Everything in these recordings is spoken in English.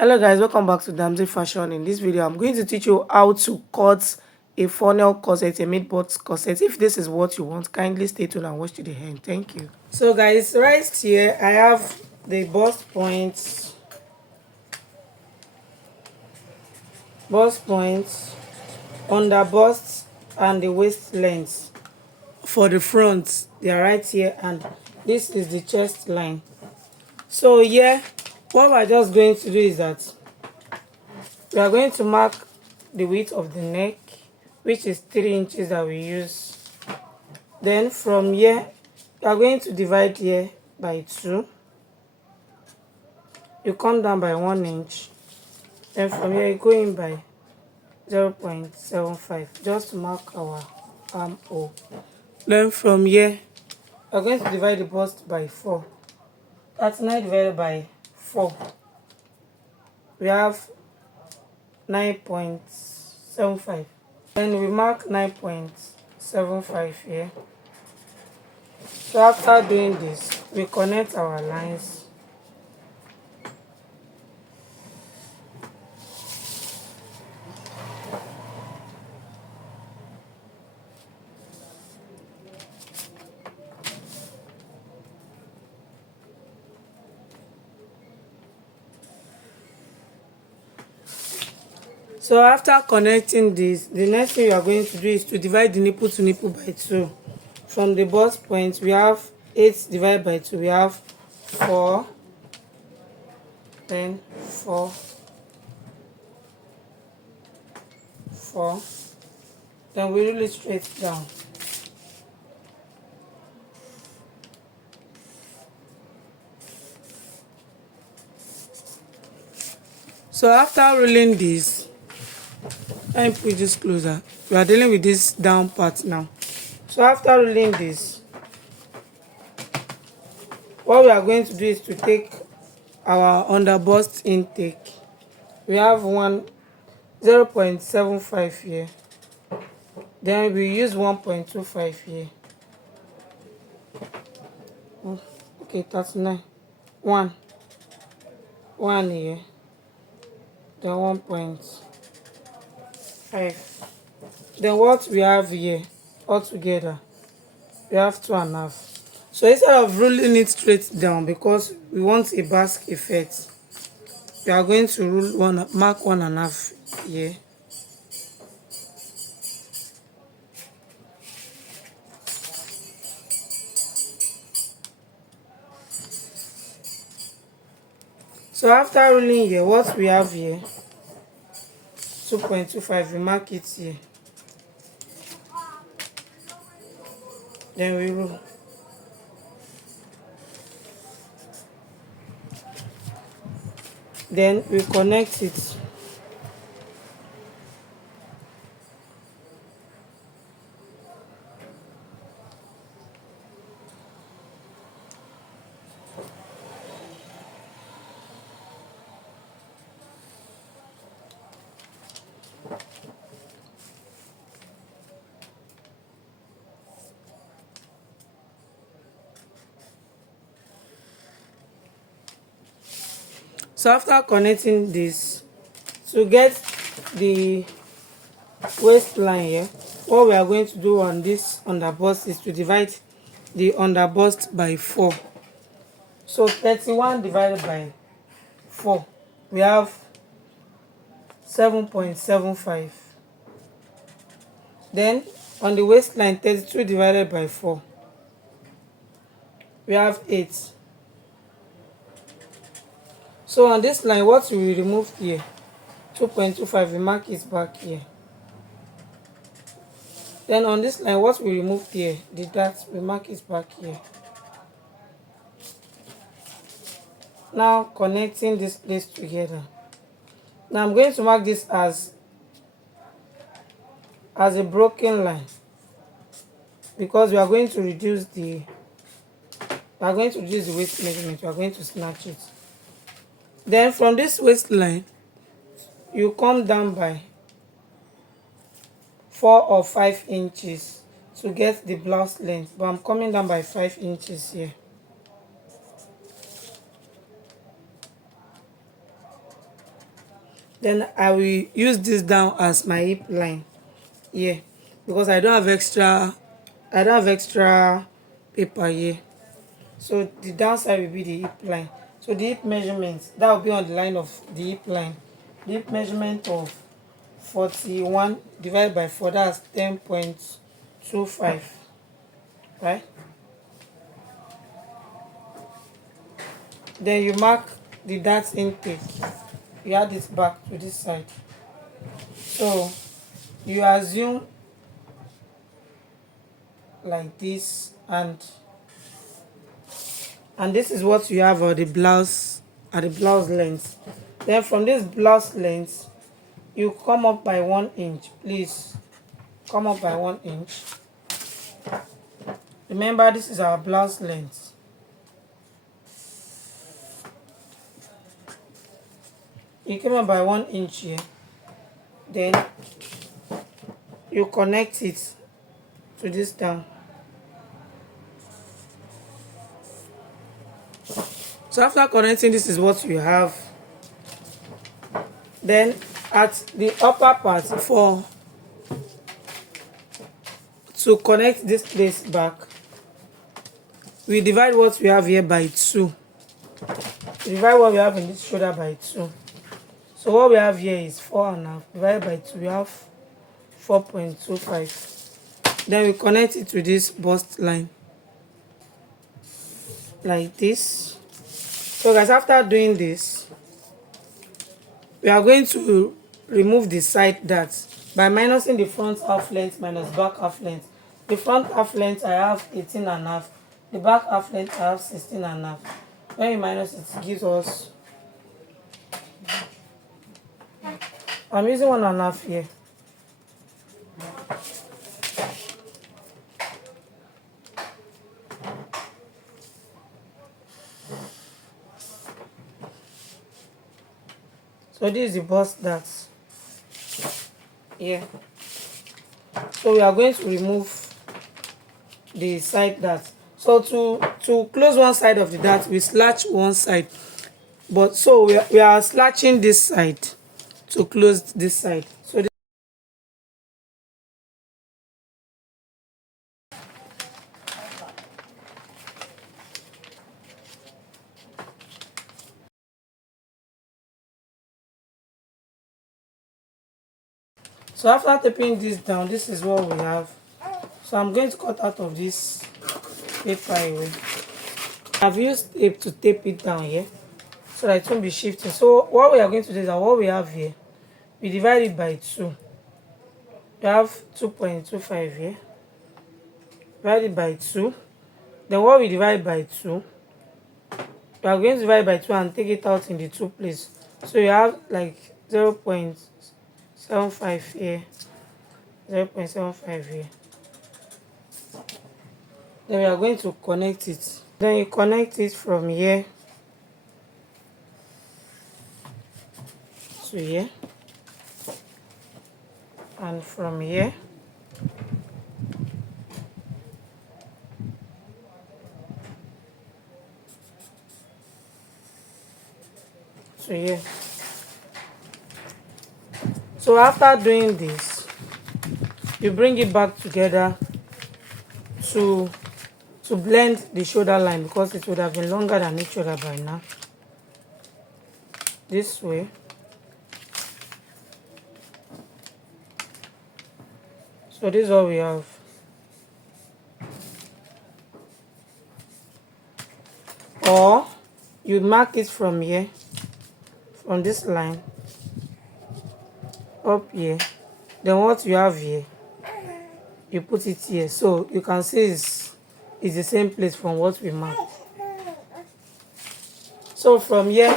Hello guys, welcome back to Damsey Fashion. In this video, I'm going to teach you how to cut a funnel corset, a mid-butt corset. If this is what you want, kindly stay tuned and watch to the end. Thank you. So guys, right here, I have the bust points, under bust, and the waist length. For the front, they are right here, and this is the chest line. So here, what we're just going to do is that we are going to mark the width of the neck, which is 3 inches that we use. Then from here, you are going to divide here by 2. You come down by 1 inch. Then from here, you go in by 0.75, just to mark our armhole. Then from here, we are going to divide the bust by 4. That's 9 divided by 4. We have 9.75. Then we mark 9.75 here. So after doing this, we connect our lines. So after connecting this, the next thing you are going to do is to divide the nipple to nipple by 2. From the bust point, we have 8 divided by 2. We have 4, then 4, 4. Then we roll it straight down. So after rolling this, let me put this closer. We are dealing with this down part now. So after rolling this, what we are going to do is to take our underbust intake. We have 0.75 here. Then we use 1.25 here. Okay, that's 9. 1 here. Then 1.5. Then what we have here altogether, we have 2.5. So instead of rolling it straight down, because we want a basket effect, we are going to mark 1.5 here. So after rolling here, what we have here, 2.25, we mark it here. Then we roll. Then we connect it. So after connecting this, to get the waistline here, what we are going to do on this underbust is to divide the underbust by 4. So 31 divided by 4, we have 7.75. Then on the waistline, 32 divided by 4, we have 8. So on this line, what we removed here, 2.25, we mark it back here. Then on this line, what we removed here, the dot, we mark it back here. Now connecting this place together. Now I'm going to mark this as a broken line, because we are going to reduce the waist measurement. We are going to snatch it. Then from this waistline, you come down by 4 or 5 inches to get the blouse length, but I'm coming down by 5 inches here. Then I will use this down as my hip line here, because I don't have extra paper here. So the downside will be the hip line. So the hip measurement, that will be on the line of the hip line. The hip measurement of 41 divided by 4, that's 10.25, right? Then you mark the dart intake. You add it back to this side. So you assume like this, and this is what you have at the blouse length. Then from this blouse length, you come up by 1 inch. Please come up by 1 inch. Remember, this is our blouse length. You came up by 1 inch here. Then you connect it to this down. So after connecting, this is what you have. Then at the upper part, to connect this place back, we divide what we have here by 2. Divide what we have in this shoulder by 2. So what we have here is 4.5 divided by 2. We have 4.25. Then we connect it to this bust line like this. So guys, after doing this, we are going to remove the side dart by minusing the front half length minus back half length. The front half length I have 18.5. The back half length I have 16.5. When we minus it, it gives us, I'm using 1.5 here. So this is the bust dart. Yeah. So we are going to remove the side dart. So to close one side of the dart, we slatch one side. But so we are slatching this side to close this side. So after taping this down, this is what we have. So I'm going to cut out of this paper away. I've used tape to tape it down here so that it won't be shifting. So what we are going to do is that what we have here, we divide it by 2. We have 2.25 here. Divide it by 2. Then what we divide by 2, we are going to divide by 2 and take it out in the 2 place. So you have like 0.75 here, 0.75 here. Then we are going to connect it. Then you connect it from here to here, and from here to here. So after doing this, you bring it back together to blend the shoulder line, because it would have been longer than each other by now. This way. So this is what we have. Or you mark it from here, from this line up here. Then what you have here, you put it here, so you can see it's the same place from what we marked. So from here,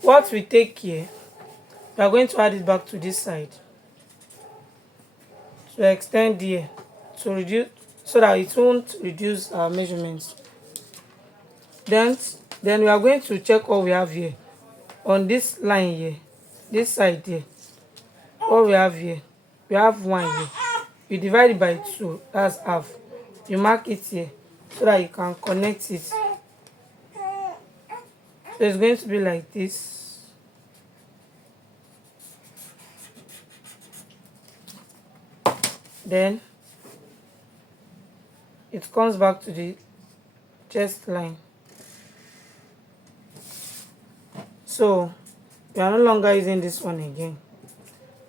what we take here, we are going to add it back to this side to extend here, to reduce, so that it won't reduce our measurements. Then we are going to check what we have here on this line here, this side here. What we have here, we have 1 here. You divide it by 2, that's half. You mark it here so that you can connect it. So it's going to be like this. Then it comes back to the chest line. So we are no longer using this one again.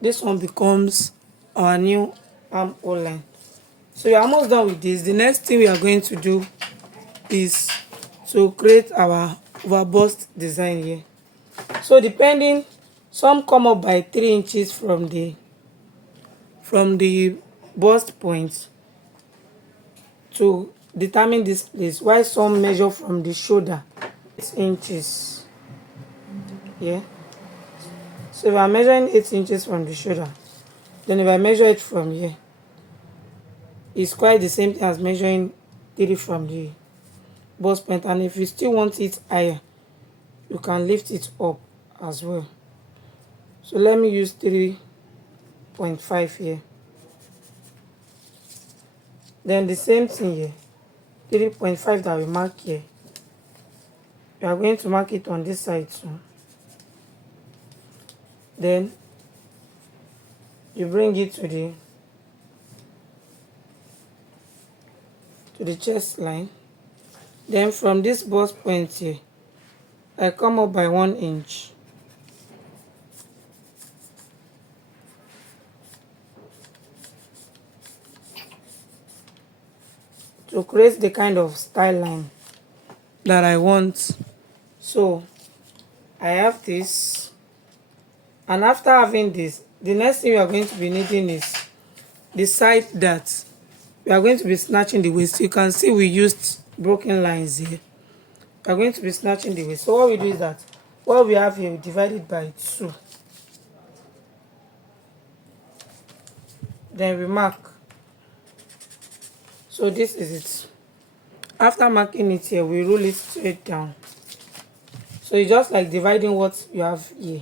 This one becomes our new armhole line. So we are almost done with this. The next thing we are going to do is to create our overbust design here. So depending, some come up by 3 inches from the bust point to determine this place, while some measure from the shoulder 8 inches. Yeah. So if I'm measuring 8 inches from the shoulder, then if I measure it from here, it's quite the same thing as measuring 3 from the bust point. And if you still want it higher, you can lift it up as well. So let me use 3.5 here. Then the same thing here, 3.5 that we mark here, we are going to mark it on this side too. Then you bring it to the chest line. Then from this bust point here, I come up by 1 inch. To create the kind of style line that I want. So I have this, and after having this, the next thing we are going to be needing is the side that we are going to be snatching the waist. You can see we used broken lines here. We are going to be snatching the waist. So what we do is that what we have here, we divide it by 2. Then we mark. So this is it. After marking it here, we roll it straight down. So it's just like dividing what you have here,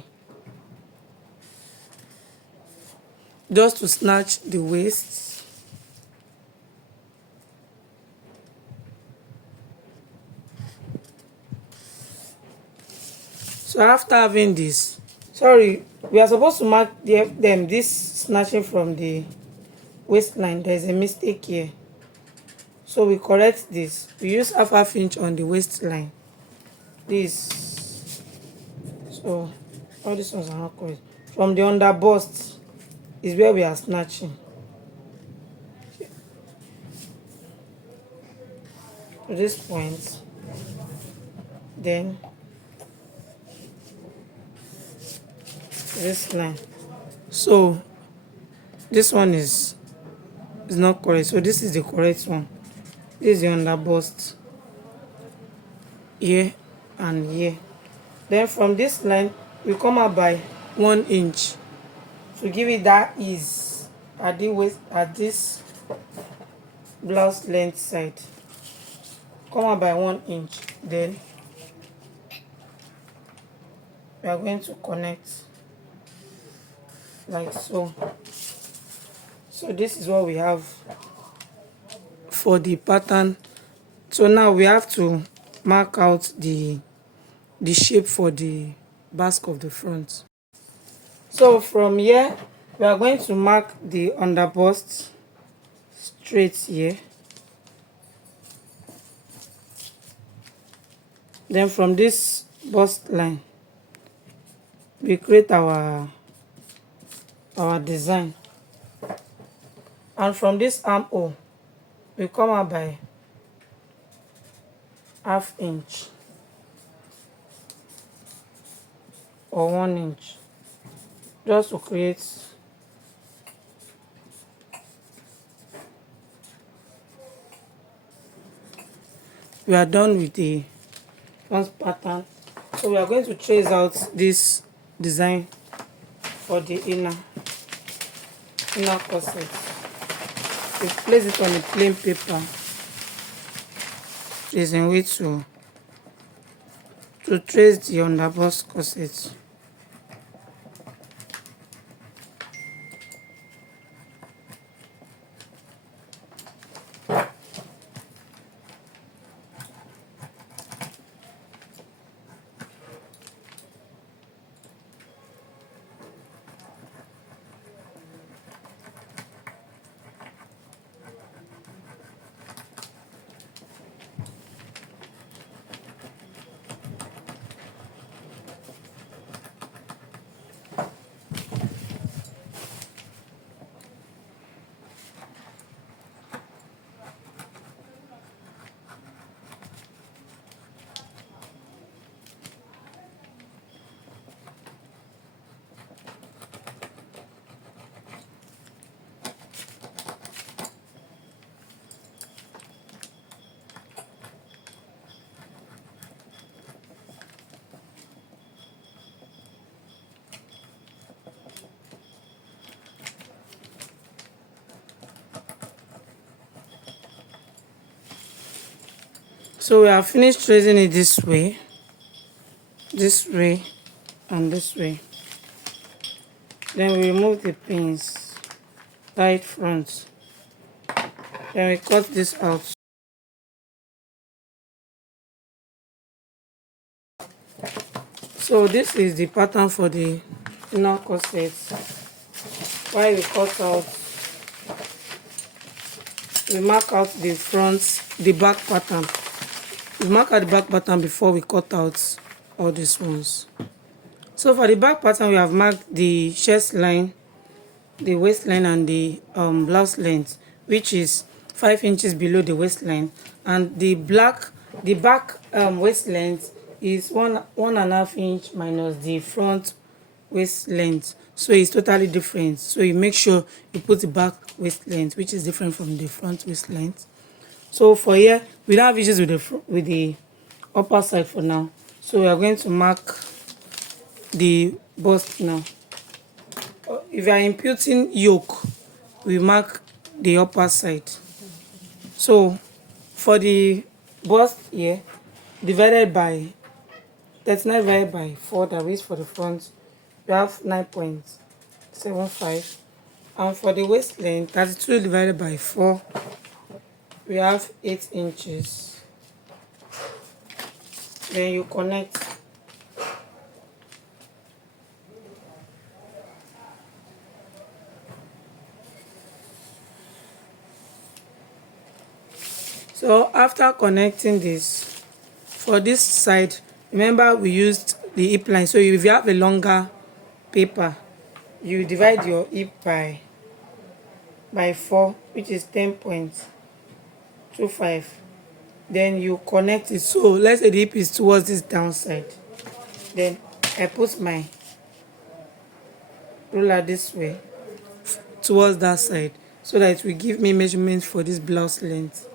just to snatch the waist. So after having this, sorry, we are supposed to mark this snatching from the waistline. There is a mistake here. So we correct this. We use half inch on the waistline. This. So all these ones are not correct. From the under bust is where we are snatching. To this point. Then this line. So this one is not correct. So this is the correct one. This is the under bust here and here. Then from this line we come out by 1 inch to give it that ease at the waist, at this blouse length side. Come out by 1 inch. Then we are going to connect like so. So this is what we have for the pattern. So now we have to mark out the shape for the back of the front. So from here we are going to mark the under bust straight here. Then from this bust line we create our design, and from this armhole we come out by ½ inch or 1 inch, just to create we are done with the front pattern. So we are going to trace out this design for the inner corset. We place it on a plain paper. There's a way to trace the underbust corset. So we have finished tracing it this way, and this way. Then we remove the pins right front. Then we cut this out. So this is the pattern for the inner corset. While we cut out, we mark out the front, the back pattern. We mark out the back pattern before we cut out all these ones. So for the back pattern, we have marked the chest line, the waistline, and the blouse length, which is 5 inches below the waistline, and the back waist length is 1.5 inch minus the front waist length, so it's totally different. So you make sure you put the back waist length, which is different from the front waist length. So for here, we don't have issues with the upper side for now. So we are going to mark the bust now. If you are imputing yoke, we mark the upper side. So for the bust here, divided by 39 divided by 4, that is for the front, we have 9.75. And for the waist length, 32 divided by 4, we have 8 inches. Then you connect. So after connecting this, for this side, remember we used the hip line. So if you have a longer paper, you divide your hip by 4, which is 10.25. Then you connect it. So let's say the hip is towards this downside. Then I put my ruler this way towards that side, so that it will give me measurements for this blouse length.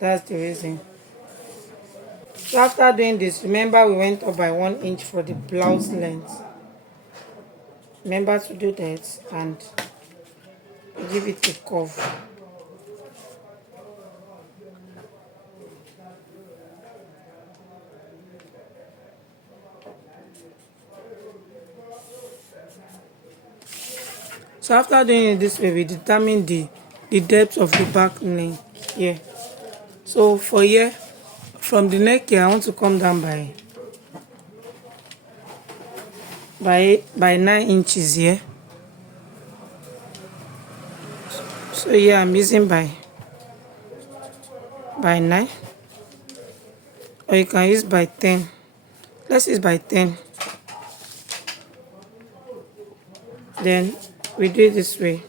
That's the reason. So after doing this, remember we went up by 1 inch for the blouse length. Remember to do that and give it a curve. So after doing it this way, we determine the depth of the back neck here. So for here, from the neck here, I want to come down by 9 inches here. So here I'm using by 9, or you can use by 10. Let's use by 10. Then we do it this way.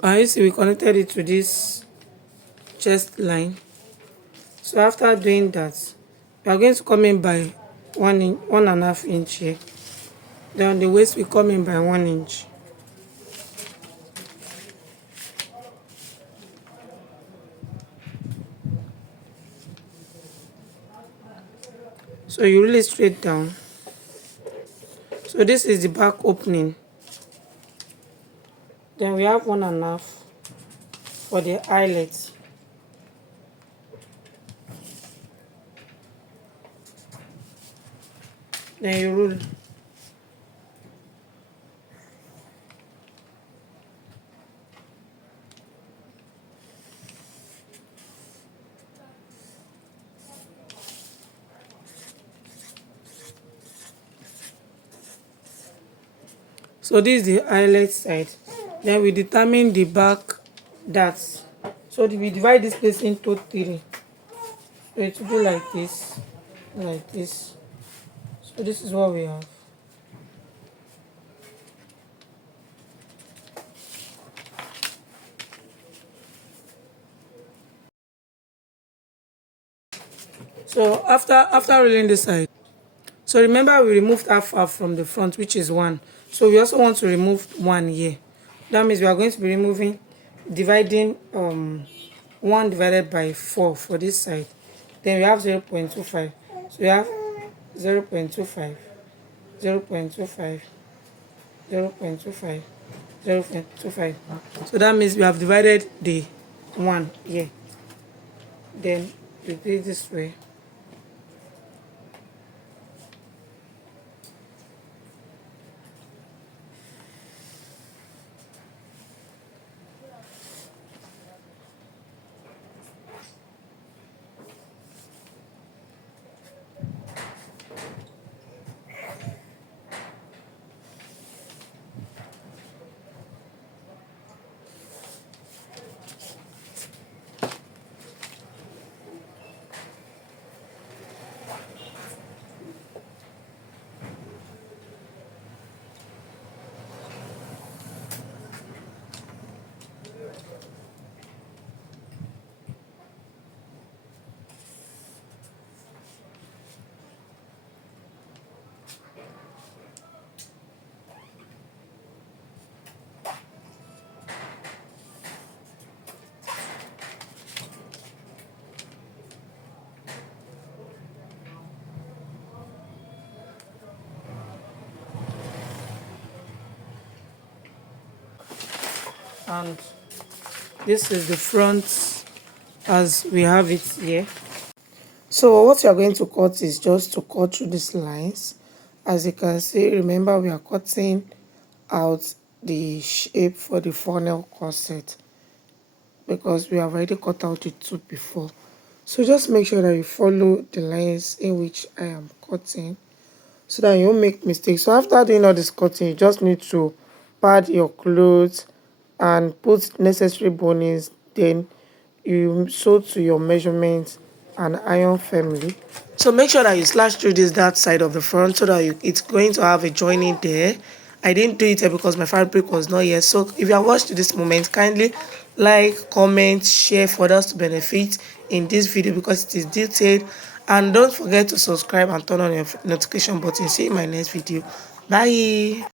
And you see we connected it to this chest line. So after doing that, we are going to come in by 1.5 inch here. Then on the waist we come in by 1 inch. So you really straight down. So this is the back opening. Then we have 1.5 for the eyelet. Then you roll. So this is the eyelet side. Then we determine the back darts. So we divide this place into 3. So it will be like this, like this. So this is what we have. So after rolling this side, so remember we removed half from the front, which is 1. So we also want to remove 1 here. That means we are going to be dividing 1 divided by 4 for this side. Then we have 0.25. So we have 0.25, 0.25, 0.25, 0.25. So that means we have divided the one here. Then you do it this way. And this is the front as we have it here. So what you are going to cut is just to cut through these lines. As you can see, remember we are cutting out the shape for the funnel corset because we have already cut out the two before. So just make sure that you follow the lines in which I am cutting so that you won't make mistakes. So after doing all this cutting, you just need to pad your clothes and put necessary bonnings. Then you sew to your measurements and iron firmly. So make sure that you slash through that side of the front so that it's going to have a joining there. I didn't do it here because my fabric was not here. So if you have watched to this moment, kindly like, comment, share for others to benefit in this video because it is detailed. And don't forget to subscribe and turn on your notification button. See you in my next video. Bye.